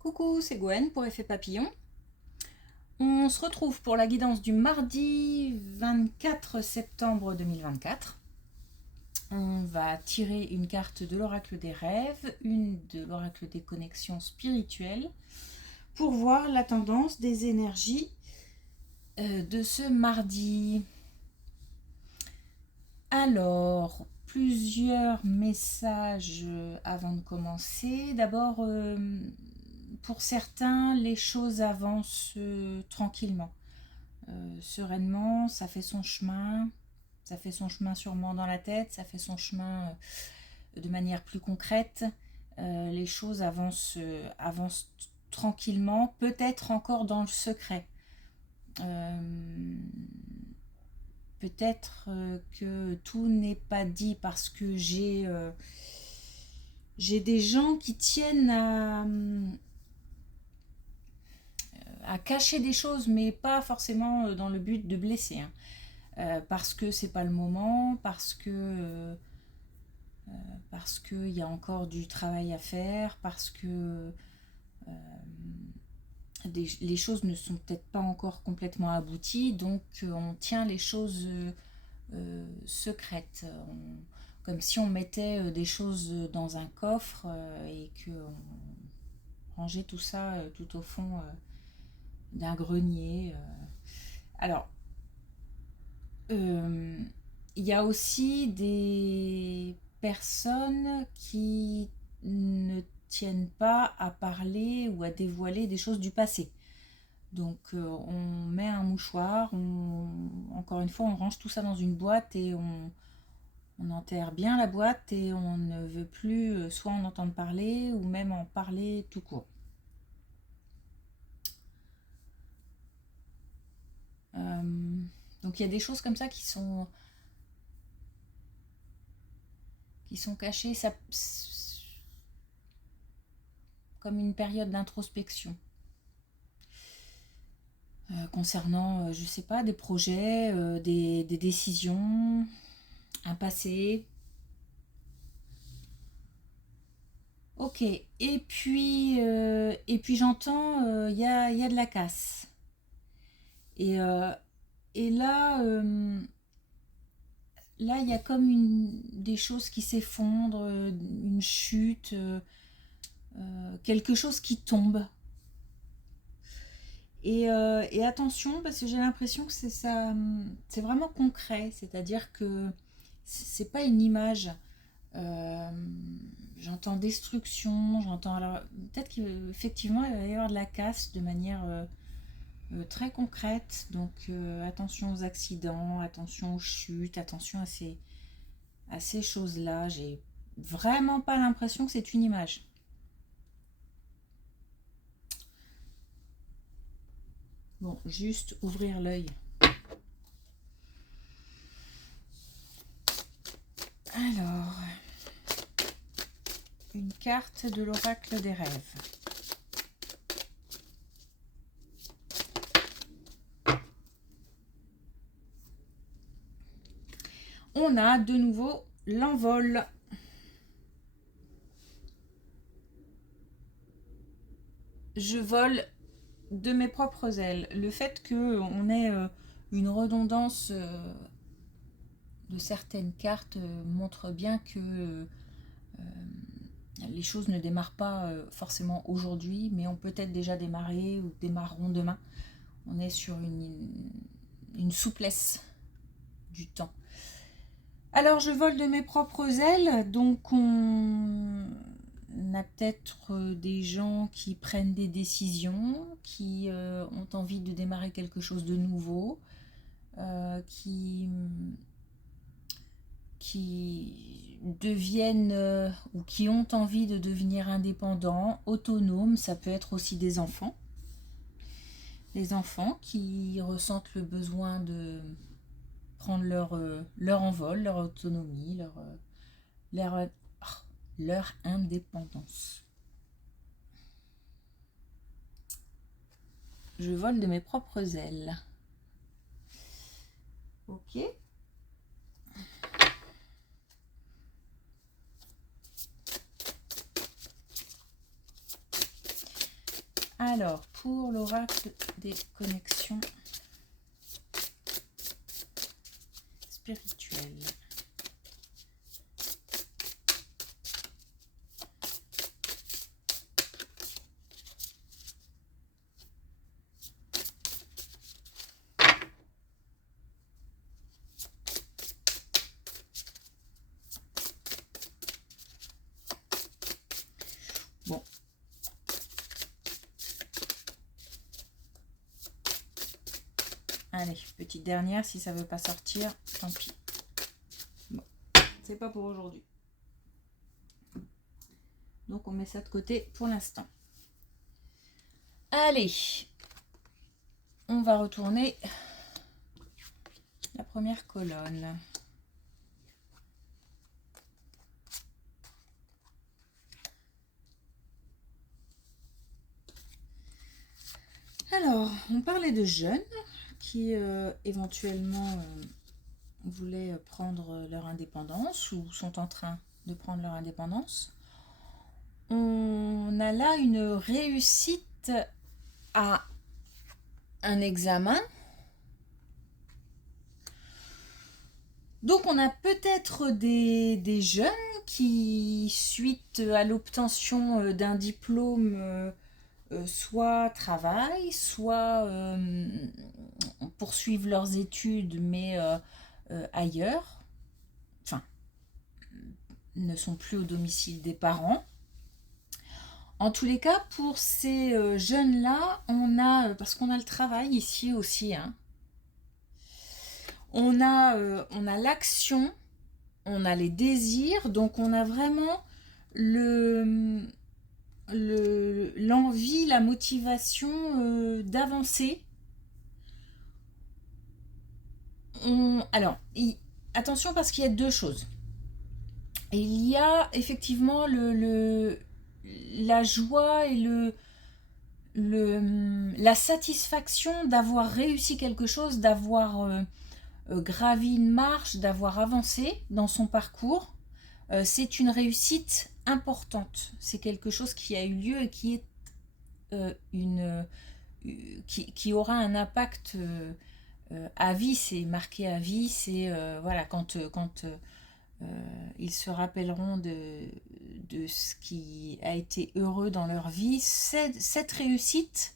Coucou, c'est Gwen pour Effet Papillon. On se retrouve pour la guidance du mardi 24 septembre 2024. On va tirer une carte de l'oracle des rêves, une de l'oracle des connexions spirituelles, pour voir la tendance des énergies de ce mardi. Alors, plusieurs messages avant de commencer. D'abord, pour certains, les choses avancent tranquillement, sereinement, ça fait son chemin. Ça fait son chemin sûrement dans la tête, ça fait son chemin de manière plus concrète. Les choses avancent tranquillement, peut-être encore dans le secret. Peut-être que tout n'est pas dit parce que j'ai des gens qui tiennent à cacher des choses, mais pas forcément dans le but de blesser, hein. Parce que c'est pas le moment, parce que il y a encore du travail à faire, parce que les choses ne sont peut-être pas encore complètement abouties, donc on tient les choses secrètes. Comme si on mettait des choses dans un coffre et qu'on rangeait tout ça tout au fond d'un grenier. Alors, il y a aussi des personnes qui ne tiennent pas à parler ou à dévoiler des choses du passé. Donc on met un mouchoir, encore une fois on range tout ça dans une boîte et on enterre bien la boîte et on ne veut plus soit en entendre parler ou même en parler tout court. Donc il y a des choses comme ça qui sont cachées, ça, comme une période d'introspection. Concernant, je sais pas, des projets, des décisions, un passé. Ok, et puis j'entends, il y a de la casse. Et, euh, et là, il y a comme des choses qui s'effondrent, une chute, quelque chose qui tombe. Et attention, parce que j'ai l'impression que c'est vraiment concret, c'est-à-dire que c'est pas une image. Euh, J'entends destruction, j'entends alors peut-être qu'effectivement il va y avoir de la casse de manière très concrète. Donc attention aux accidents, attention aux chutes, attention à ces choses-là. J'ai vraiment pas l'impression que c'est une image. Bon, juste ouvrir l'œil. Alors, une carte de l'oracle des rêves. On a de nouveau l'envol. Je vole de mes propres ailes. Le fait qu'on ait une redondance de certaines cartes montre bien que les choses ne démarrent pas forcément aujourd'hui, mais ont peut-être déjà démarré ou démarreront demain. On est sur une souplesse du temps. Alors je vole de mes propres ailes, donc on a peut-être des gens qui prennent des décisions, qui ont envie de démarrer quelque chose de nouveau, qui deviennent ou qui ont envie de devenir indépendants, autonomes. Ça peut être aussi des enfants. Les enfants qui ressentent le besoin de prendre leur envol, leur autonomie, leur, leur indépendance. Je vole de mes propres ailes. Ok. Alors, pour l'oracle des connexions spirituelles. Bon. Allez, petite dernière, si ça veut pas sortir, tant pis. Bon, c'est pas pour aujourd'hui. Donc on met ça de côté pour l'instant. Allez, on va retourner la première colonne. Alors, on parlait de jeunes qui éventuellement voulaient prendre leur indépendance ou sont en train de prendre leur indépendance. On a là une réussite à un examen. Donc on a peut-être des jeunes qui, suite à l'obtention d'un diplôme, soit travaillent, soit poursuivent leurs études, mais ailleurs, enfin, ne sont plus au domicile des parents. En tous les cas, pour ces jeunes-là, on a, parce qu'on a le travail ici aussi, hein, on a l'action, on a les désirs, donc on a vraiment l'envie, la motivation d'avancer. Alors, attention parce qu'il y a deux choses. Il y a effectivement la joie et la satisfaction d'avoir réussi quelque chose, d'avoir gravi une marche, d'avoir avancé dans son parcours. C'est une réussite importante. C'est quelque chose qui a eu lieu et qui est qui aura un impact à vie. C'est marqué à vie. C'est voilà, quand ils se rappelleront de ce qui a été heureux dans leur vie, cette réussite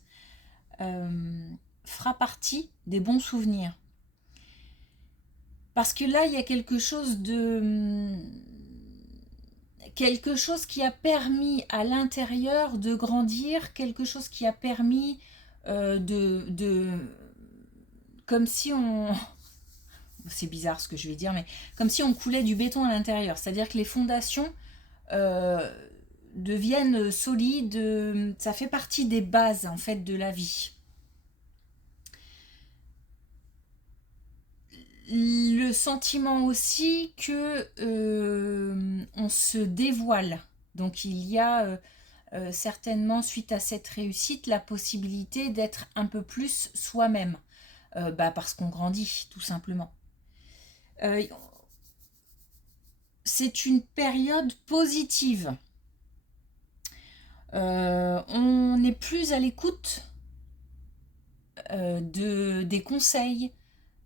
fera partie des bons souvenirs. Parce que là, il y a quelque chose qui a permis à l'intérieur de grandir, quelque chose qui a permis comme si on... C'est bizarre ce que je vais dire, mais comme si on coulait du béton à l'intérieur. C'est-à-dire que les fondations deviennent solides, ça fait partie des bases en fait de la vie. Le sentiment aussi que on se dévoile. Donc il y a certainement, suite à cette réussite, la possibilité d'être un peu plus soi-même. Parce qu'on grandit, tout simplement. C'est une période positive. On n'est plus à l'écoute des conseils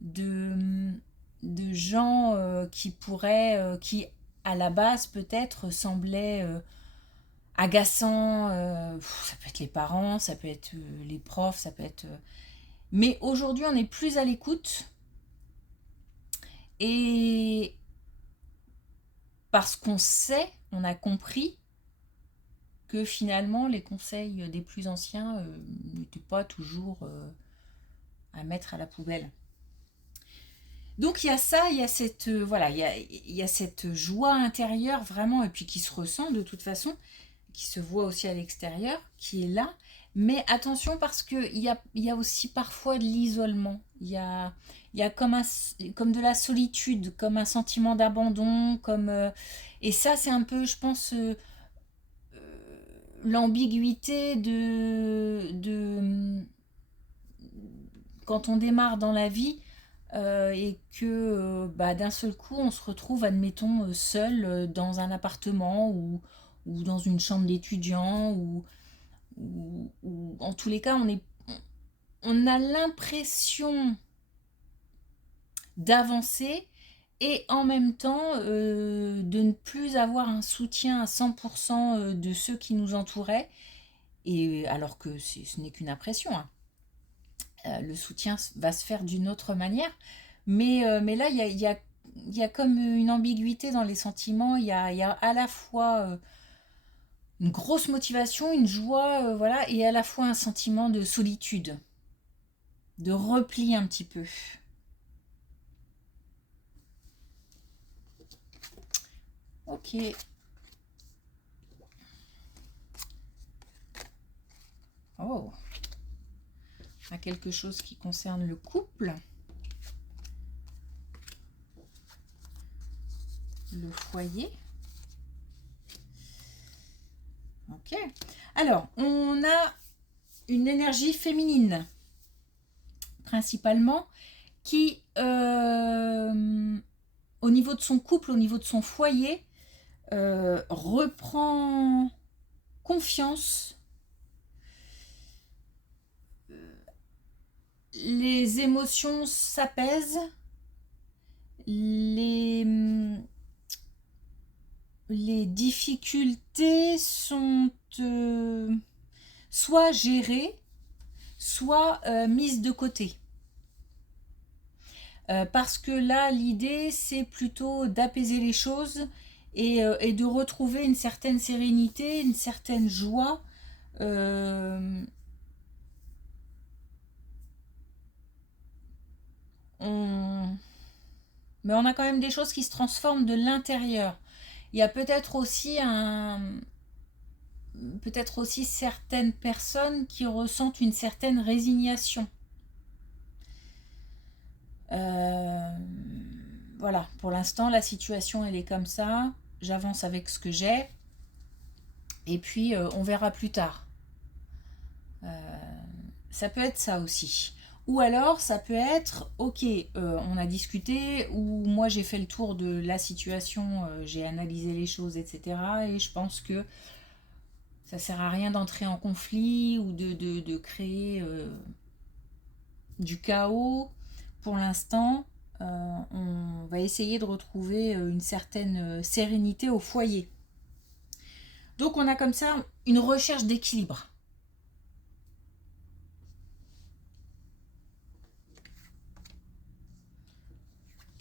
de gens qui pourraient, qui à la base peut-être semblaient agaçants. Ça peut être les parents, ça peut être les profs, ça peut être... Mais aujourd'hui, on n'est plus à l'écoute. Et parce qu'on sait, on a compris que finalement, les conseils des plus anciens n'étaient pas toujours à mettre à la poubelle. Donc il y a ça, il y a cette voilà, il y a cette joie intérieure vraiment, et puis qui se ressent de toute façon, qui se voit aussi à l'extérieur, qui est là. Mais attention parce que il y a aussi parfois de l'isolement. Il y a comme de la solitude, comme un sentiment d'abandon, et ça c'est un peu, je pense, l'ambiguïté de quand on démarre dans la vie. Et que d'un seul coup on se retrouve, admettons, seul dans un appartement ou dans une chambre d'étudiant ou ou en tous les cas, on a l'impression d'avancer et en même temps de ne plus avoir un soutien à 100% de ceux qui nous entouraient, et alors que ce n'est qu'une impression, hein. Le soutien va se faire d'une autre manière, mais là, il y a comme une ambiguïté dans les sentiments. Il y a à la fois une grosse motivation, une joie, voilà, et à la fois un sentiment de solitude, de repli un petit peu. Ok. Oh. On a quelque chose qui concerne le couple, le foyer. Ok. Alors, on a une énergie féminine, principalement, qui, au niveau de son couple, au niveau de son foyer, reprend confiance. Les émotions s'apaisent. Les difficultés sont soit gérées, soit mises de côté. Parce que là, l'idée, c'est plutôt d'apaiser les choses et de retrouver une certaine sérénité, une certaine joie. Mais on a quand même des choses qui se transforment de l'intérieur. Il y a peut-être aussi certaines personnes qui ressentent une certaine résignation. Voilà, pour l'instant, la situation, elle est comme ça. J'avance avec ce que j'ai. Et puis, on verra plus tard. Ça peut être ça aussi. Ou alors, ça peut être, ok, on a discuté, ou moi j'ai fait le tour de la situation, j'ai analysé les choses, etc. Et je pense que ça sert à rien d'entrer en conflit ou de créer du chaos. Pour l'instant, on va essayer de retrouver une certaine sérénité au foyer. Donc on a comme ça une recherche d'équilibre.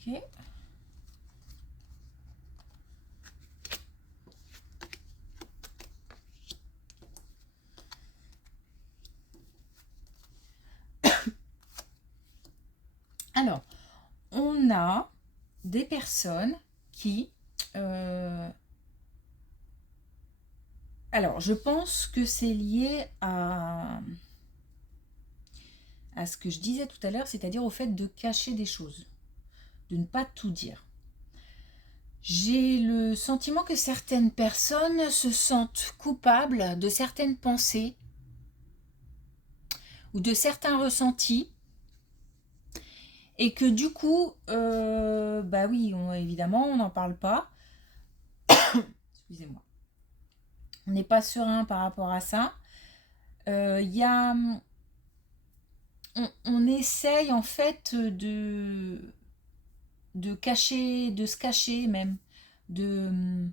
Ok. Alors, on a des personnes qui... alors, je pense que c'est lié à ce que je disais tout à l'heure, c'est-à-dire au fait de cacher des choses, de ne pas tout dire. J'ai le sentiment que certaines personnes se sentent coupables de certaines pensées ou de certains ressentis, et que du coup, bah oui, évidemment, on n'en parle pas. Excusez-moi. On n'est pas serein par rapport à ça. Y a, on essaye en fait de cacher, de se cacher même, de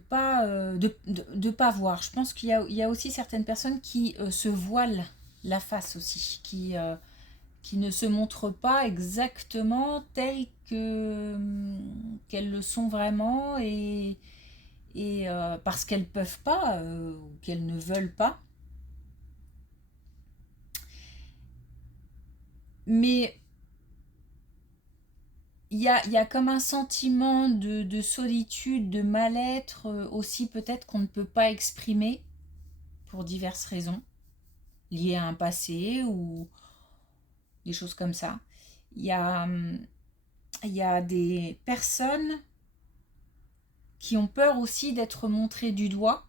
pas voir. Je pense il y a aussi certaines personnes qui se voilent la face aussi, qui ne se montrent pas exactement telles qu'elles le sont vraiment, et parce qu'elles peuvent pas ou qu'elles ne veulent pas. Mais il y a comme un sentiment de solitude, de mal-être aussi, peut-être qu'on ne peut pas exprimer pour diverses raisons, liées à un passé ou des choses comme ça. Il y a, il y a des personnes qui ont peur aussi d'être montrées du doigt.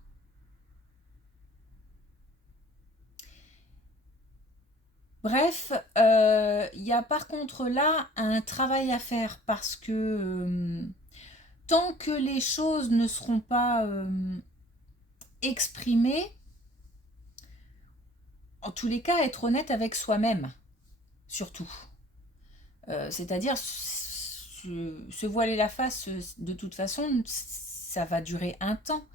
Bref, il y a par contre là un travail à faire, parce que tant que les choses ne seront pas exprimées, en tous les cas, être honnête avec soi-même, surtout. C'est-à-dire, se voiler la face, de toute façon, ça va durer un temps.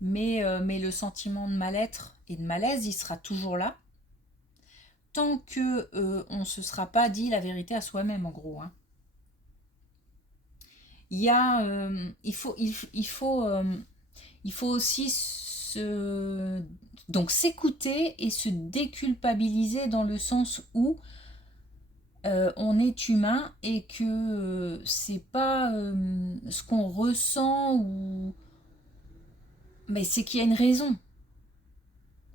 Mais le sentiment de mal-être et de malaise, il sera toujours là. Tant que on ne se sera pas dit la vérité à soi-même, en gros. Hein. Il faut aussi donc s'écouter et se déculpabiliser dans le sens où on est humain et que c'est pas ce qu'on ressent mais c'est qu'il y a une raison.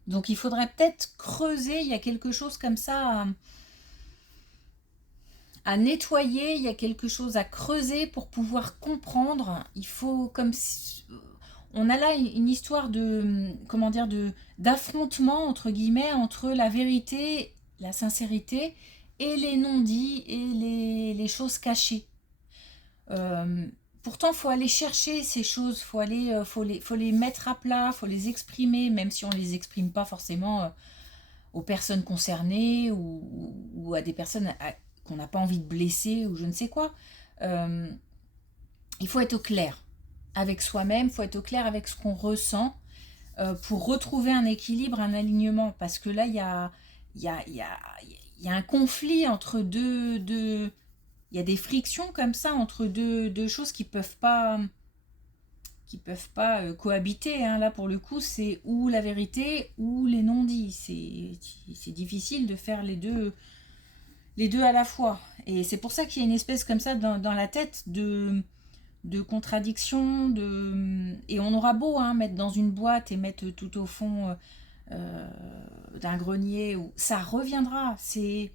Donc il faudrait peut-être creuser, il y a quelque chose comme ça à nettoyer, il y a quelque chose à creuser pour pouvoir comprendre. Il faut comme si, on a là une histoire de comment dire d'affrontement entre guillemets entre la vérité, la sincérité et les non-dits et les choses cachées. Pourtant, faut aller chercher ces choses, faut les mettre à plat, faut les exprimer, même si on les exprime pas forcément aux personnes concernées ou à des personnes qu'on n'a pas envie de blesser ou je ne sais quoi. Il faut être au clair avec soi-même, il faut être au clair avec ce qu'on ressent pour retrouver un équilibre, un alignement. Parce que là, il y a un conflit entre deux. Il y a des frictions comme ça entre deux choses qui peuvent pas cohabiter. Hein. Là, pour le coup, c'est ou la vérité ou les non-dits. C'est difficile de faire les deux à la fois. Et c'est pour ça qu'il y a une espèce comme ça dans la tête de contradiction. Et on aura beau mettre dans une boîte et mettre tout au fond d'un grenier, ça reviendra. C'est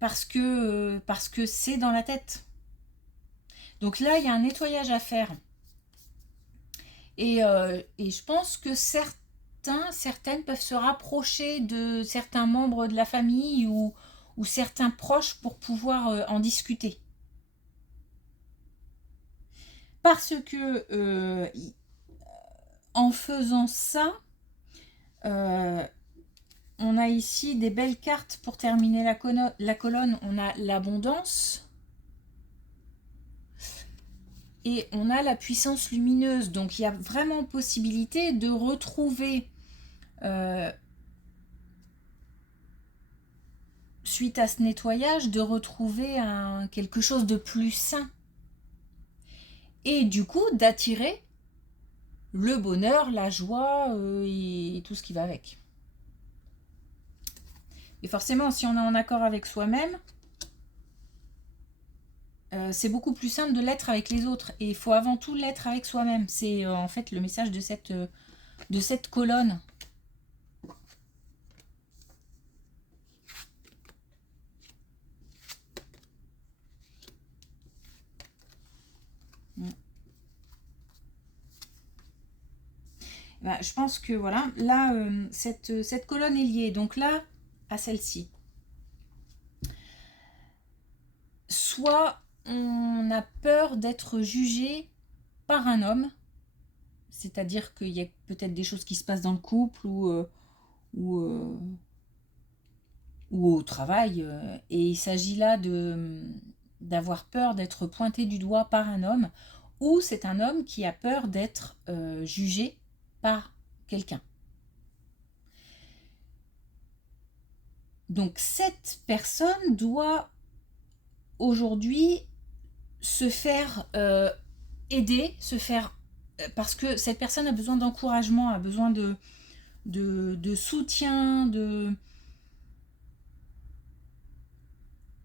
parce que c'est dans la tête. Donc là, il y a un nettoyage à faire. Et je pense que certaines peuvent se rapprocher de certains membres de la famille ou certains proches pour pouvoir en discuter. Parce que en faisant ça, on a ici des belles cartes pour terminer la colonne. On a l'abondance. Et on a la puissance lumineuse. Donc il y a vraiment possibilité de retrouver, suite à ce nettoyage, de retrouver quelque chose de plus sain. Et du coup, d'attirer le bonheur, la joie et tout ce qui va avec. Et forcément, si on est en accord avec soi-même, c'est beaucoup plus simple de l'être avec les autres. Et il faut avant tout l'être avec soi-même. C'est en fait le message de cette colonne. Ben, je pense que voilà, là, cette colonne est liée. Donc là, à celle-ci. Soit on a peur d'être jugé par un homme, c'est-à-dire qu'il y a peut-être des choses qui se passent dans le couple ou au travail, et il s'agit là d'avoir peur d'être pointé du doigt par un homme, ou c'est un homme qui a peur d'être jugé par quelqu'un. Donc cette personne doit aujourd'hui se faire aider, parce que cette personne a besoin d'encouragement, a besoin de soutien,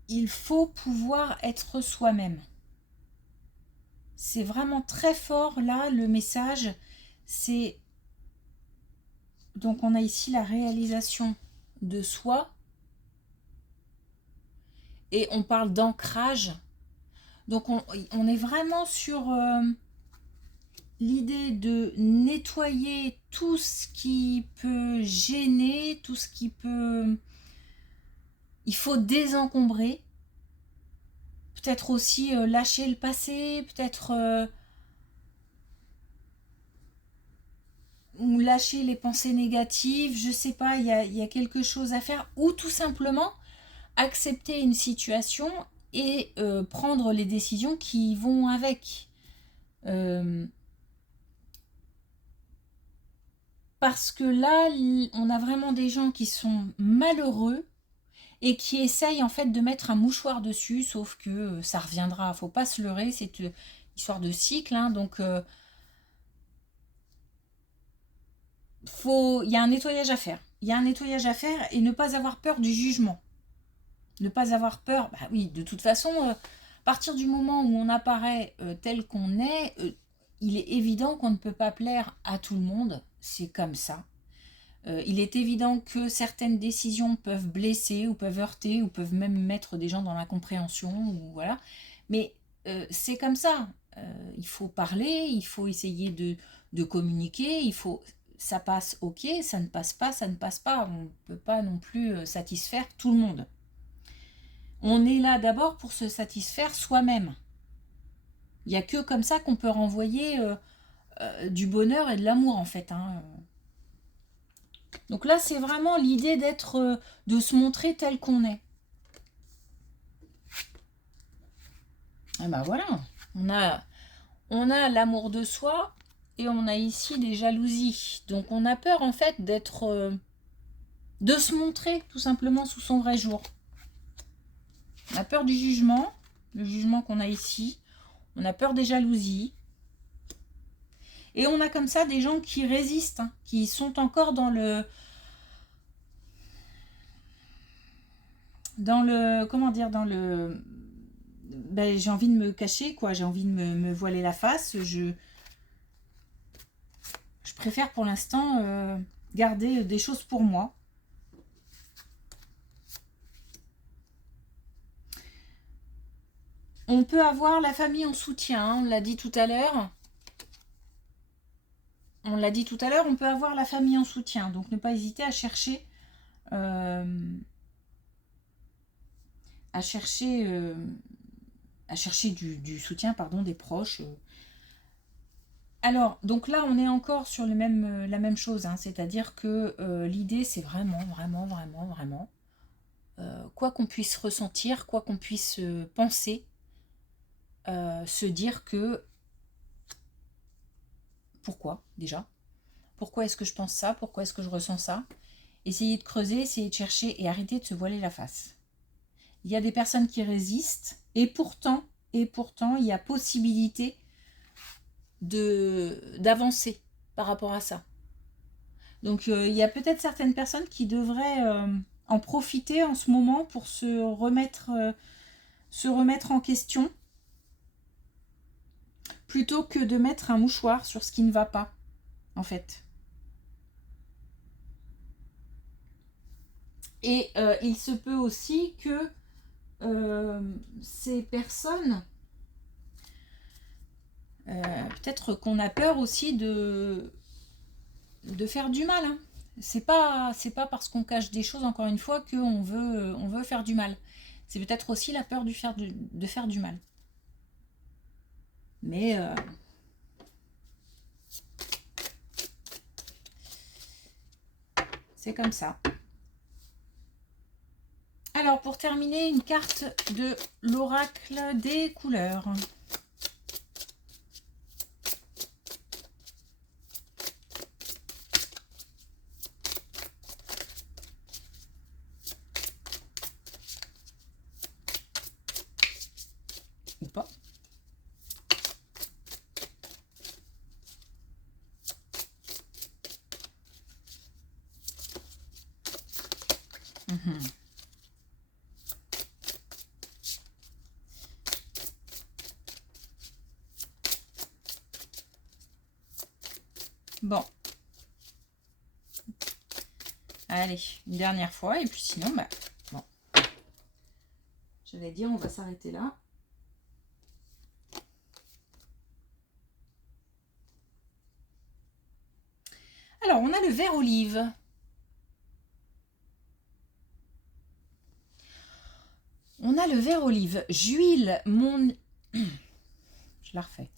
il faut pouvoir être soi-même. C'est vraiment très fort là, le message. C'est donc on a ici la réalisation de soi et on parle d'ancrage. Donc on est vraiment sur l'idée de nettoyer tout ce qui peut gêner, tout ce qui peut... Il faut désencombrer. Peut-être aussi lâcher le passé, peut-être lâcher les pensées négatives, je sais pas, il y a quelque chose à faire, ou tout simplement accepter une situation et prendre les décisions qui vont avec. Parce que là, on a vraiment des gens qui sont malheureux et qui essayent en fait de mettre un mouchoir dessus, sauf que ça reviendra. Faut pas se leurrer, c'est une histoire de cycle, hein, donc il y a un nettoyage à faire. Il y a un nettoyage à faire et ne pas avoir peur du jugement. Ne pas avoir peur, bah oui, de toute façon, à partir du moment où on apparaît tel qu'on est, il est évident qu'on ne peut pas plaire à tout le monde, c'est comme ça. Il est évident que certaines décisions peuvent blesser ou peuvent heurter ou peuvent même mettre des gens dans l'incompréhension, ou voilà. Mais c'est comme ça. Il faut parler, il faut essayer de communiquer, il faut... Ça passe, ok, ça ne passe pas, ça ne passe pas. On ne peut pas non plus satisfaire tout le monde. On est là d'abord pour se satisfaire soi-même. Il n'y a que comme ça qu'on peut renvoyer du bonheur et de l'amour, en fait. Hein. Donc là, c'est vraiment l'idée d'être, de se montrer tel qu'on est. Et ben voilà, on a l'amour de soi et on a ici des jalousies. Donc on a peur, en fait, d'être, de se montrer tout simplement sous son vrai jour. On a peur du jugement, le jugement qu'on a ici. On a peur des jalousies. Et on a comme ça des gens qui résistent, hein, qui sont encore dans le... Comment dire, dans le... Ben, j'ai envie de me cacher, quoi. J'ai envie de me voiler la face. Je préfère pour l'instant garder des choses pour moi. On peut avoir la famille en soutien, hein, on l'a dit tout à l'heure. On l'a dit tout à l'heure, on peut avoir la famille en soutien. Donc ne pas hésiter à chercher... à chercher du soutien, pardon, des proches. Alors, donc là, on est encore sur la même chose, hein, c'est-à-dire que l'idée, c'est vraiment, quoi qu'on puisse ressentir, quoi qu'on puisse penser, se dire que pourquoi déjà? Pourquoi est-ce que je pense ça? Pourquoi est-ce que je ressens ça? Essayer de creuser, essayer de chercher et arrêter de se voiler la face. Il y a des personnes qui résistent et pourtant, il y a possibilité d'avancer par rapport à ça. Donc il y a peut-être certaines personnes qui devraient en profiter en ce moment pour se remettre en question plutôt que de mettre un mouchoir sur ce qui ne va pas, en fait. Et il se peut aussi que ces personnes, peut-être qu'on a peur aussi de faire du mal. Hein. C'est pas parce qu'on cache des choses, encore une fois, qu'on veut faire du mal. C'est peut-être aussi la peur de faire du mal. Mais c'est comme ça. Alors, pour terminer, une carte de l'oracle des couleurs. Ou pas. Bon. Allez, une dernière fois. Et puis sinon, bah, bon. J'allais dire, on va s'arrêter là. Alors, on a le vert olive. On a le vert olive. J'huile mon... Je la refais.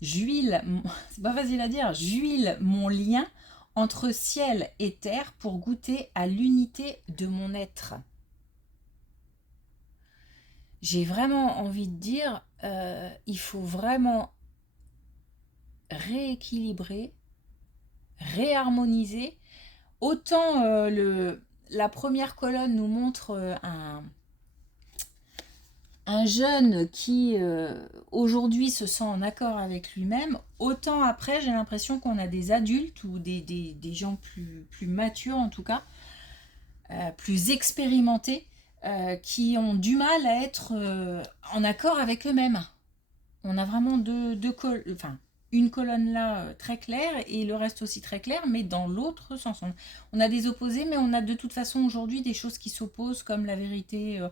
J'huile... C'est pas facile à dire. J'huile mon lien entre ciel et terre pour goûter à l'unité de mon être. J'ai vraiment envie de dire, il faut vraiment rééquilibrer, réharmoniser. Autant la première colonne nous montre un jeune qui aujourd'hui se sent en accord avec lui-même, autant après j'ai l'impression qu'on a des adultes ou des gens plus matures en tout cas, plus expérimentés, qui ont du mal à être en accord avec eux-mêmes. On a vraiment une colonne là très claire et le reste aussi très clair, mais dans l'autre sens. On a des opposés, mais on a de toute façon aujourd'hui des choses qui s'opposent, comme la vérité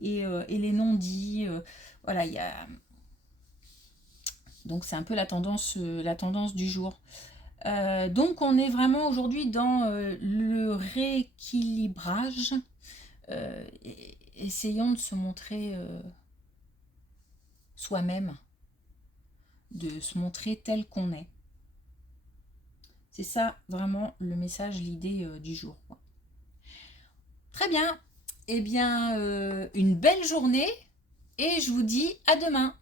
et les non-dits. Voilà, il y a... Donc c'est un peu la tendance du jour. Donc on est vraiment aujourd'hui dans le rééquilibrage. Essayons de se montrer soi-même, de se montrer tel qu'on est. C'est ça vraiment le message, l'idée du jour. Très bien. Eh bien, une belle journée et je vous dis à demain.